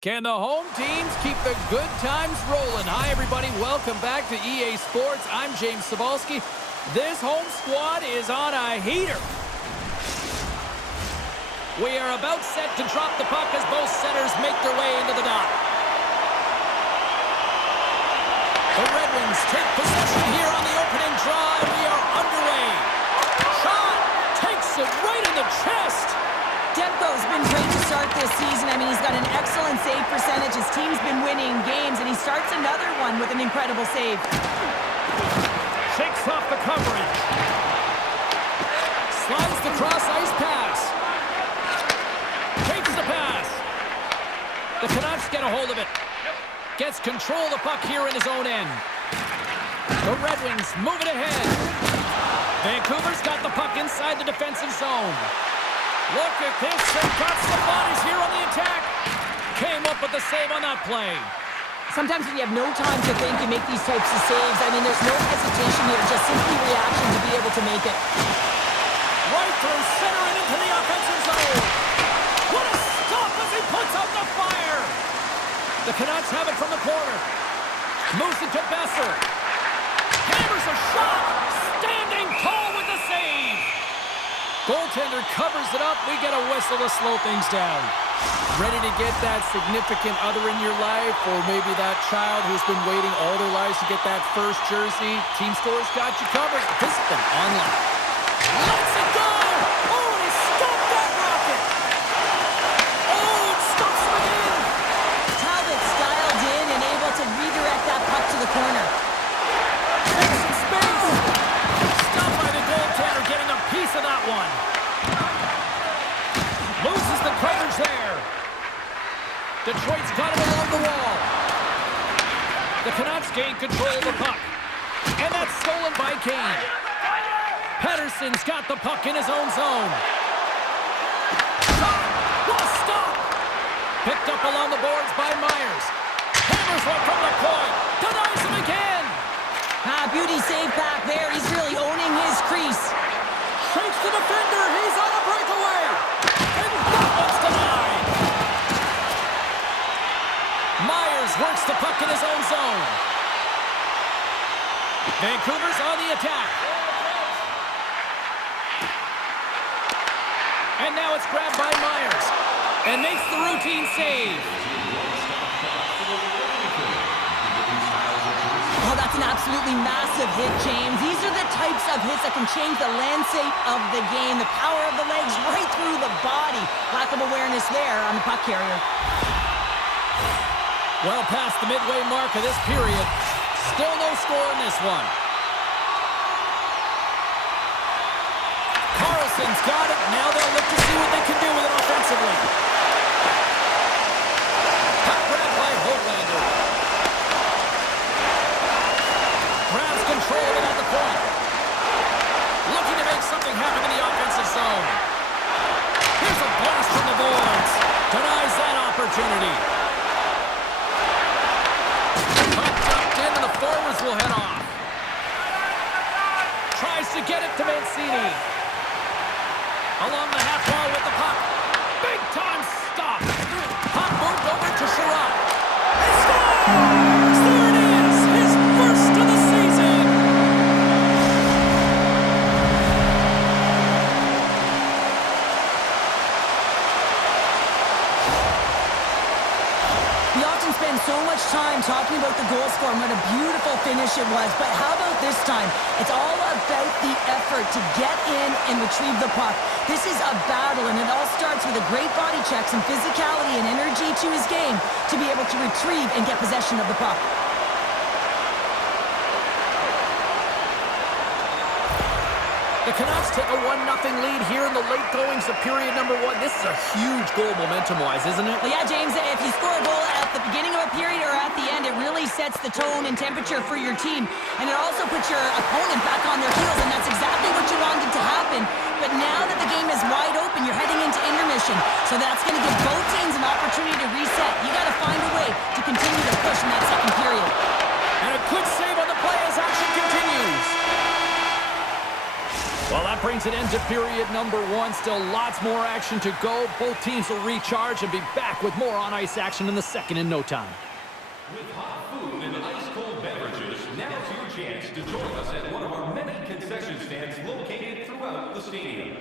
Can the home teams keep the good times rolling? Hi, everybody. Welcome back to EA Sports. I'm James Cebulski. This home squad is on a heater. We are about set to drop the puck as both centers make their way into the dot. The Red Wings take possession here on the opening draw, and we are underway. Shot takes it right in the chest. Demko's been great to start this season. I mean, he's got an excellent save percentage. His team's been winning games, and he starts another one with an incredible save. Shakes off the coverage. Slides the cross-ice pass. Takes the pass. The Canucks get a hold of it. Gets control of the puck here in his own end. The Red Wings move it ahead. Vancouver's got the puck inside the defensive zone. Look at this. They've got some bodies here on the attack. Came up with the save on that play. Sometimes when you have no time to think, you make these types of saves. I mean, there's no hesitation here, just simply reaction to be able to make it. Right through center and into the offensive zone. What a stop as he puts out the fire. The Canucks have it from the corner. Moves it to Besser. Hammers a shot. Standing tall with the save. Goaltender covers it up. We get a whistle to slow things down. Ready to get that significant other in your life, or maybe that child who's been waiting all their lives to get that first jersey. Team Store's got you covered. Discipline online. Let's it go! Oh, and he stopped that rocket! Oh, it stops him again! Talbot's dialed in and able to redirect that puck to the corner. Takes some space. Stopped by the goaltender, getting a piece of that one. Loses the coverage there. Detroit's got it along the wall. The Canucks gain control of the puck. And that's stolen by Kane. Pettersson's got the puck in his own zone. Shot! What a stop! Picked up along the boards by Myers. Hammers one from the point. Denies him again. Beauty save back there. He's really owning his crease. Shakes the defender. He's on a breakaway. And that one's denied. Myers works the puck in his own zone. Vancouver's on the attack. And now it's grabbed by Myers. And makes the routine save. Oh, that's an absolutely massive hit, James. These are the types of hits that can change the landscape of the game. The power of the legs right through the body. Lack of awareness there on the puck carrier. Well past the midway mark of this period. Still no score in this one. Carlson's got it. Now they'll look to see what they can do with it offensively. Puck grabbed by Hoglander. Grabs control of it at the point. Looking to make something happen in the offensive zone. Here's a blast from the boards. Denies that opportunity. Puck tucked in and the forwards will head off. Tries to get it to Mancini. Along the half wall with the puck. Big time stop. Puck moved over to Sherrod. He scores! There it is! His first of the season! We often spend so much time talking about the goal score and what a beautiful finish it was, but how about this time? It's all about the effort to get in and retrieve the puck. This is a battle, and it all starts with a great body check, some physicality and energy to his game to be able to retrieve and get possession of the puck. The Canucks take a 1-0 lead here in the late goings of period number 1. This is a huge goal momentum-wise, isn't it? Well, yeah, James, if you score a goal at the beginning of a period or at the end, it really sets the tone and temperature for your team. And it also puts your opponent back on their heels, and that's exactly what you wanted to happen. But now that the game is wide open, you're heading into intermission. So that's going to give both teams an opportunity to reset. You got to find a way to continue to push in that second period. And a good save on the play as action continues. Well, that that brings an end to period number 1. Still lots more action to go. Both teams will recharge and be back with more on-ice action in the second in no time. With hot food and ice-cold beverages, now's your chance to join us at one of our many concession stands located throughout the stadium.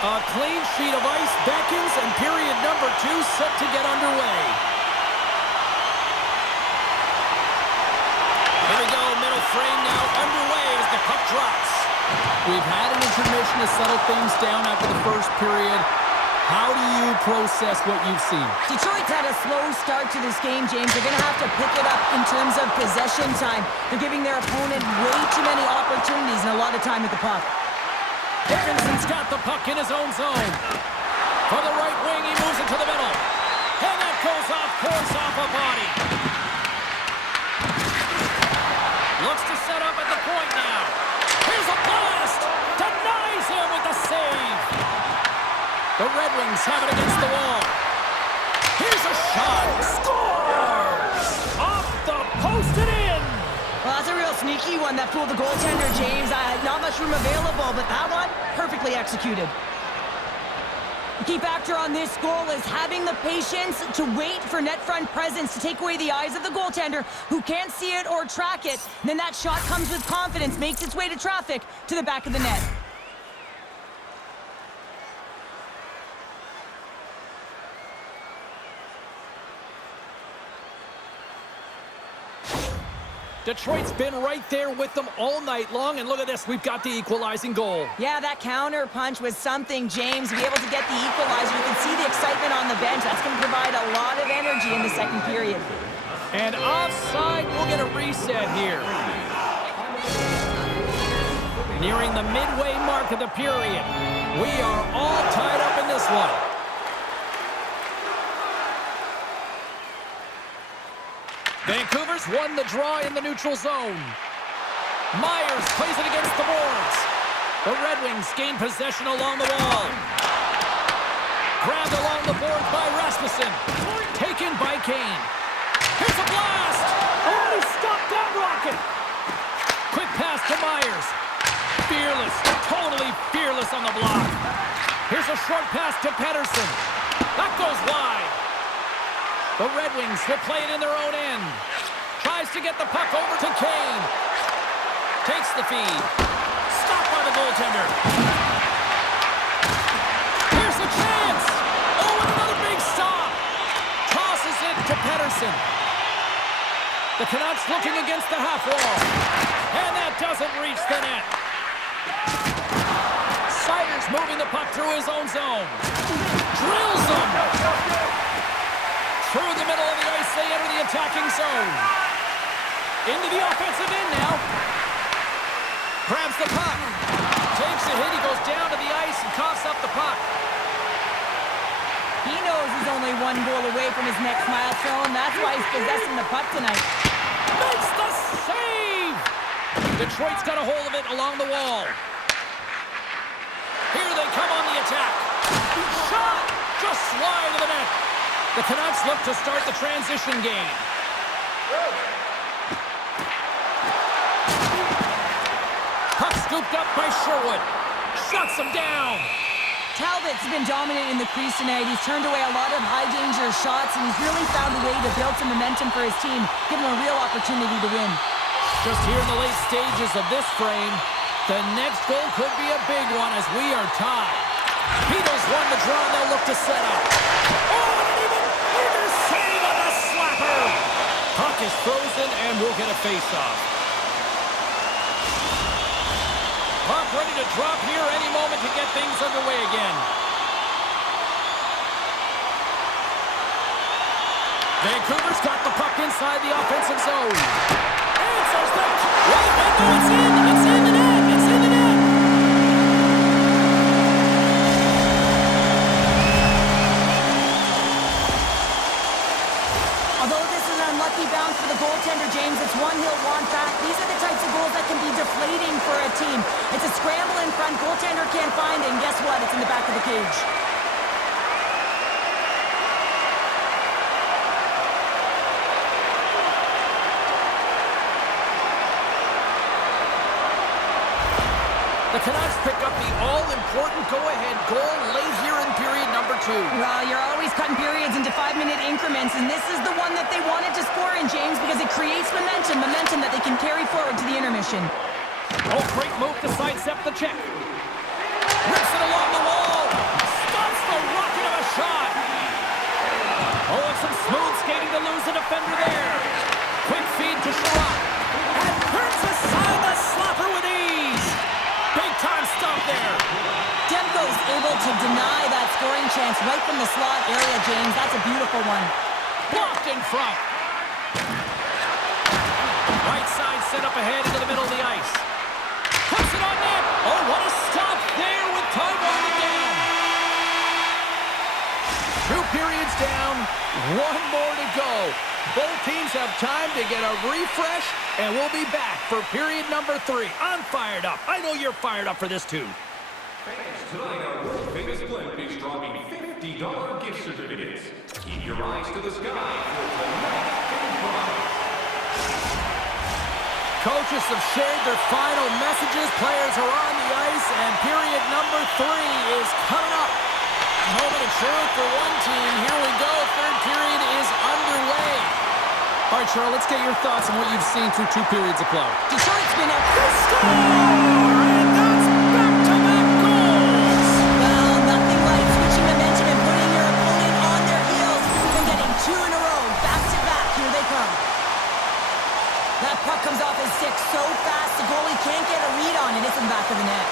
A clean sheet of ice beckons, and period number 2 set to get underway. Here we go, middle frame now underway as the puck drops. We've had an intermission to settle things down after the first period. How do you process what you've seen? Detroit's had a slow start to this game, James. They're going to have to pick it up in terms of possession time. They're giving their opponent way too many opportunities and a lot of time with the puck. Dickinson's got the puck in his own zone. For the right wing, he moves it to the middle. And that goes off course off a body. Looks to set up at the point now. Here's a blast! Denies him with the save. The Red Wings have it against the wall. Here's a shot. Scores! Off the post and in. Well, that's a real sneaky one that fooled the goaltender, James. Not much room available, but that one, perfectly executed. The key factor on this goal is having the patience to wait for net front presence to take away the eyes of the goaltender who can't see it or track it. And then that shot comes with confidence, makes its way to traffic to the back of the net. Detroit's been right there with them all night long, and look at this, we've got the equalizing goal. Yeah, that counter punch was something, James. To be able to get the equalizer, you can see the excitement on the bench. That's going to provide a lot of energy in the second period. And offside, we'll get a reset here. Nearing the midway mark of the period. We are all tied up in this one. Vancouver's won the draw in the neutral zone. Myers plays it against the boards. The Red Wings gain possession along the wall. Grabbed along the boards by Rasmussen. Taken by Kane. Here's a blast! Oh, he stopped that rocket! Quick pass to Myers. Fearless, totally fearless on the block. Here's a short pass to Pettersson. That goes wide. The Red Wings will play it in their own end. Tries to get the puck over to Kane. Takes the feed. Stopped by the goaltender. Here's a chance. Oh, and another big stop. Tosses it to Pettersson. The Canucks looking against the half wall. And that doesn't reach the net. Sider's moving the puck through his own zone. Drills them. Through the middle of the ice, they enter the attacking zone. Into the offensive end now. Grabs the puck. Takes the hit. He goes down to the ice and coughs up the puck. He knows he's only one goal away from his next milestone. That's why he's possessing the puck tonight. Makes the save! Detroit's got a hold of it along the wall. Here they come on the attack. Shot! Just wide of the net. The Canucks look to start the transition game. Puck scooped up by Sherwood. Shuts him down. Talbot's been dominant in the crease tonight. He's turned away a lot of high-danger shots, and he's really found a way to build some momentum for his team, giving him a real opportunity to win. Just here in the late stages of this frame, the next goal could be a big one as we are tied. Peters won the draw, and they'll look to set up. Oh, and an even bigger save on the slapper! Puck is frozen, and we'll get a face-off. Puck ready to drop here any moment to get things underway again. Vancouver's got the puck inside the offensive zone. Answers the... Wait, no, it's in! It's in the net! It's in the net! Although this is an unlucky bounce for the goaltender, James, it's one he'll want back. These are the types of goals that can be deflating for a team. It's a scramble in front, goaltender can't find it, and guess what? It's in the back of the cage. The Canucks pick up the all-important go-ahead goal late here in period number 2. Well, you're always cutting periods into 5-minute increments, and this is the one that they wanted to score in, James, because it creates momentum that they can carry forward to the intermission. Oh, great move to sidestep the check. Rips it along the wall. Stops the rocket of a shot. Oh, and some smooth skating to lose the defender there. Quick feed to Sherrod. And turns aside the slapper with ease. Big-time stop there. Demko's able to deny that scoring chance right from the slot area, James. That's a beautiful one. Blocked in front. Right side set up ahead into the middle of the ice. Puts it on net. Oh, what a stop there with time winding down. 2 periods down, 1 more to go. Both teams have time to get a refresh, and we'll be back for period number 3. I'm fired up. I know you're fired up for this too. Fans, tonight our world-famous blimp is dropping $50 gift certificates. Keep your eyes to the sky for tonight's big prize. Coaches have shared their final messages. Players are on the ice, and period number 3 is coming up. Moment of truth for one team. Here we go. 3rd period is underway. All right, Charles, let's get your thoughts on what you've seen through 2 periods of play. Detroit's been up. Score! And that's back-to-back goals! Well, nothing like switching momentum and putting your opponent on their heels and getting 2 in a row. Back-to-back. Here they come. That puck comes off his stick so fast, the goalie can't get a read on it. It's in the back of the net.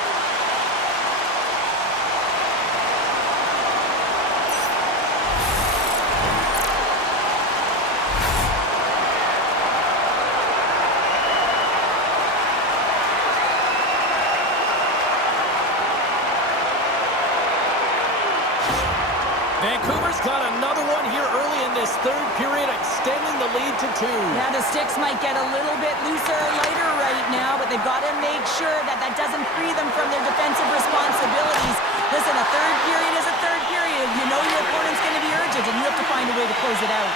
Vancouver's got another one here early in this 3rd period, extending the lead to 2. Yeah, the sticks might get a little bit looser, lighter right now, but they've got to make sure that that doesn't free them from their defensive responsibilities. Listen, a 3rd period is a 3rd period. You know your opponent's going to be urgent, and you have to find a way to close it out.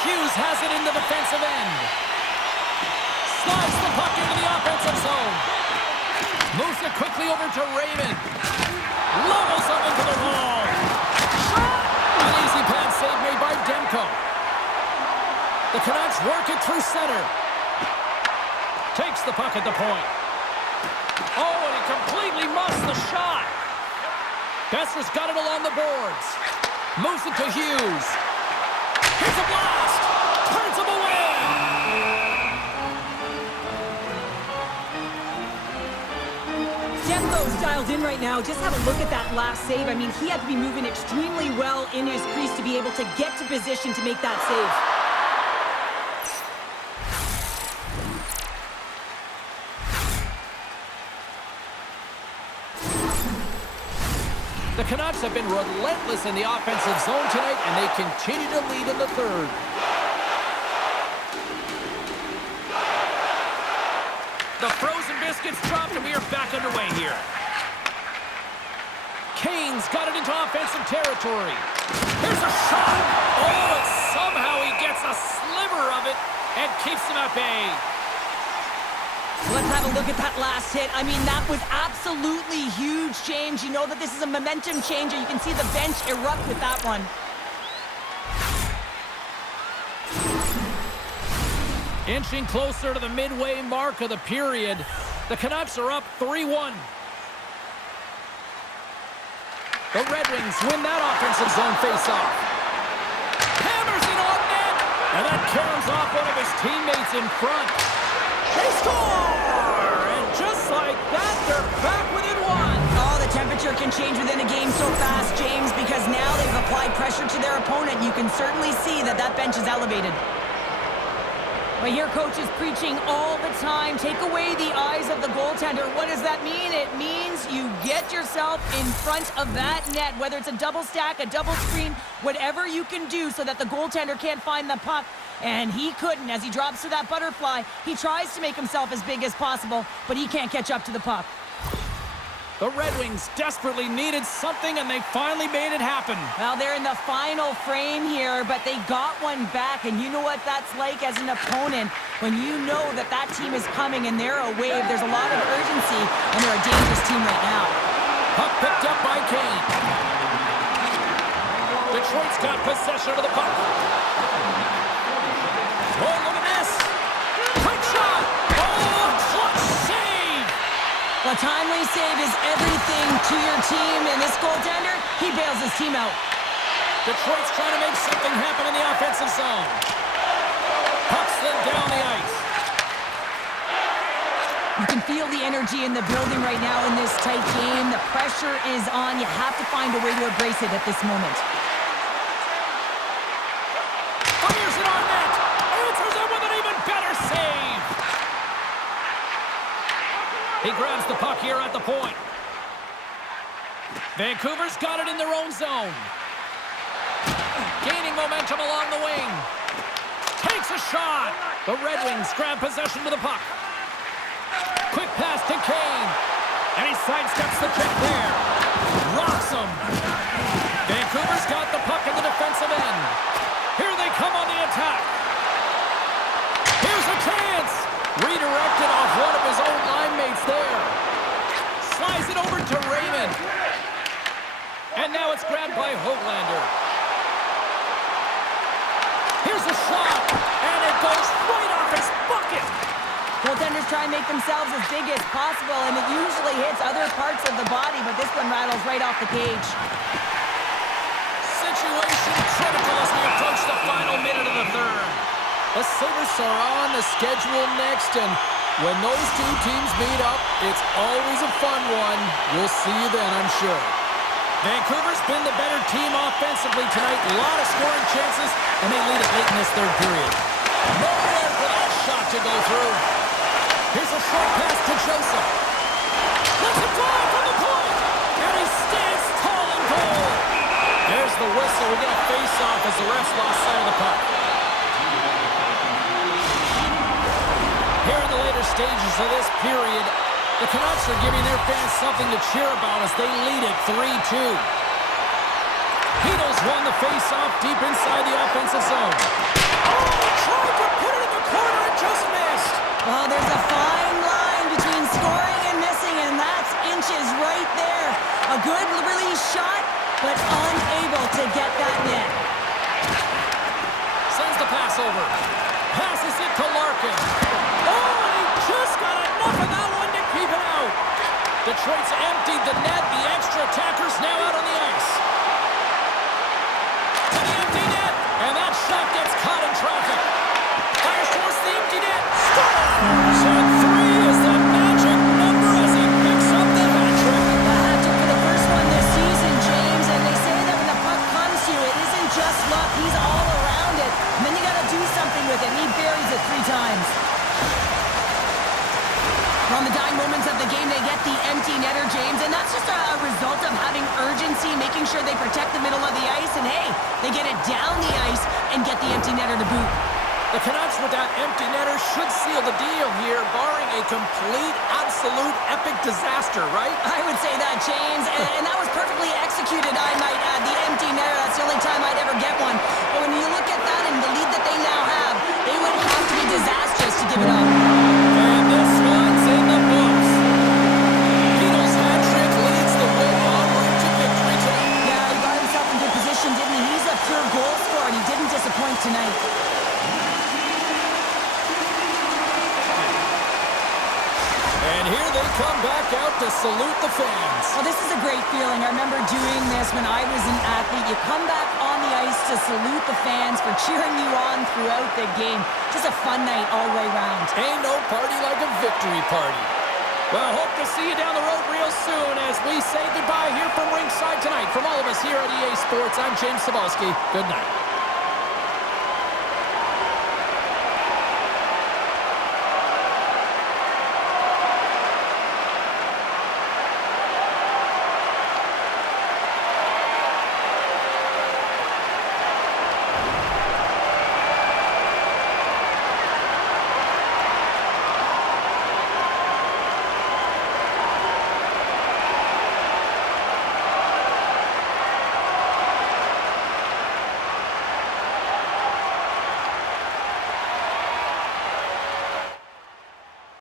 Hughes has it in the defensive end. Slides the puck into the offensive zone. Moves it quickly over to Raymond. Levels up into the wall. An easy pad save made by Demko. The Canucks work it through center. Takes the puck at the point. Oh, and he completely muffs the shot. Besser's got it along the boards. Moves it to Hughes. Here's a blast. Turns him away. Demko's dialed in right now. Just have a look at that last save. I mean, he had to be moving extremely well in his crease to be able to get to position to make that save. The Canucks have been relentless in the offensive zone tonight, and they continue to lead in the 3rd. The frozen biscuits dropped, and we are back underway here. Kane's got it into offensive territory. Here's a shot. Oh, and somehow he gets a sliver of it and keeps them at bay. Let's have a look at that last hit. I mean, that was absolutely huge, James. You know that this is a momentum changer. You can see the bench erupt with that one. Inching closer to the midway mark of the period. The Canucks are up 3-1. The Red Wings win that offensive zone face-off. Hammers it on net, and that caroms off one of his teammates in front. They score! And just like that, they're back within 1. Oh, the temperature can change within a game so fast, James, because now they've applied pressure to their opponent. You can certainly see that that bench is elevated. But here, coach is preaching all the time. Take away the eyes of the goaltender. What does that mean? It means you get yourself in front of that net, whether it's a double stack, a double screen, whatever you can do so that the goaltender can't find the puck. And he couldn't. As he drops to that butterfly, he tries to make himself as big as possible, but he can't catch up to the puck. The Red Wings desperately needed something, and they finally made it happen. Well, they're in the final frame here, but they got one back, and you know what that's like as an opponent. When you know that that team is coming and they're a wave, there's a lot of urgency, and they're a dangerous team right now. Puck picked up by Kane. Detroit's got possession of the puck. Oh, look at this. Quick shot. Oh, clutch save. A timely save is everything to your team, and this goaltender, he bails his team out. Detroit's trying to make something happen in the offensive zone. Puck slid down the ice. You can feel the energy in the building right now in this tight game. The pressure is on. You have to find a way to embrace it at this moment. Fires it on net. Answers it with an even better save. He grabs the puck here at the point. Vancouver's got it in their own zone. Gaining momentum along the wing. Takes a shot. The Red Wings grab possession with the puck. Quick pass to Kane. And he sidesteps the check there. Rocks him. Vancouver's got the puck in the defensive end. Here they come on the attack. Here's a chance. Redirected off one of his own line mates there. Slides it over to Raymond. And now it's grabbed by Höglander. Here's a shot. And it goes right off his bucket. Goaltenders try and make themselves as big as possible, and it usually hits other parts of the body, but this one rattles right off the cage. Situation critical as we approach the final minute of the third. The Sabres are on the schedule next, and when those two teams meet up, it's always a fun one. We'll see you then, I'm sure. Vancouver's been the better team offensively tonight. A lot of scoring chances, and they lead it late in this third period. Nowhere for that shot to go through. Here's a short pass to Joseph. Let's it fly from the point, and he stands tall in goal. There's the whistle. We get a face-off as the refs lost sight of the puck. Here in the later stages of this period, the Canucks are giving their fans something to cheer about as they lead it 3-2. Heedles won the face-off deep inside the offensive zone. Oh, tried to put it in the corner and just missed. Well, there's a fine line between scoring and missing, and that's inches right there. A good release shot, but unable to get that net. Sends the pass over. Passes it to Larkin. Oh, he just got enough of that one to keep it out. Detroit's emptied the net. The extra attackers now out on the ice. To the empty net. And that shot gets caught in traffic. Fires towards the empty net. Scores! And 3 is the magic number as he picks up the hat-trick. The hat-trick for the first one this season, James, and they say that when the puck comes to you, it isn't just luck. He's all around it. And then you got to do something with it. He buries it 3 times. On the dying moments of the game, they get the empty netter, James, and that's just a result of having urgency, making sure they protect the middle of the ice, and hey, they get it down the ice and get the empty netter to boot. The Canucks with that empty netter should seal the deal here, barring a complete, absolute, epic disaster, right? I would say that, James, and that was perfectly executed, I might add. The empty netter, that's the only time I'd ever get one. But when you look at that and the lead that they now have, it would have to be disastrous to give it up. And this one's in the books. Heedles' hat-trick leads the way en route to victory tonight. Yeah, he got himself in good position, didn't he? He's a pure goal scorer, and he didn't disappoint tonight. And here they come back out to salute the fans. Well, this is a great feeling. I remember doing this when I was an athlete. You come back on the ice to salute the fans for cheering you on throughout the game. Just a fun night all the way around. Ain't no party like a victory party. Well, hope to see you down the road real soon as we say goodbye here from ringside tonight. From all of us here at EA Sports, I'm James Cebulski. Good night.